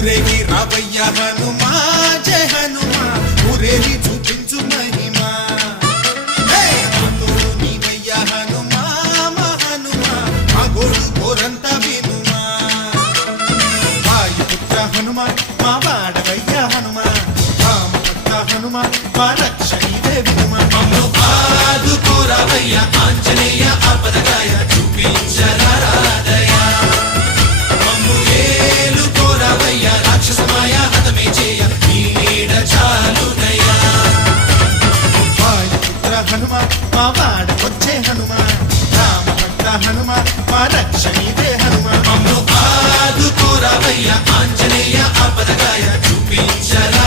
ఊరేగి రావయ్య హనుమా జయ హనుమా ఊరేగి చూపించు మహిమా నీవయ్య హనుమా మా హనుమా మా గోడు కోరంత వినుమా వాయుపుత్ర హనుమా మా వాడవయ్య హనుమా రామపుత్ర హనుమా మా రక్షణీదే వినుమా మమ్ము ఆదుకోరావయ్య ఆంజనేయ ఆపదగాయ చూపించరాదయ మమ్ము ఏలుకోరావయ్య రాక్షసమాయ హతమే చేయ నీ నీడ చాలునయ్యా వాయుపుత్ర హనుమా మా వాడకొచ్చే హనుమా రామభక్త హనుమా మా రక్షణీదే హనుమా మమ్ము ఆదుకోరావయ్య ఆంజనేయ ఆపదగాయ చూపించరా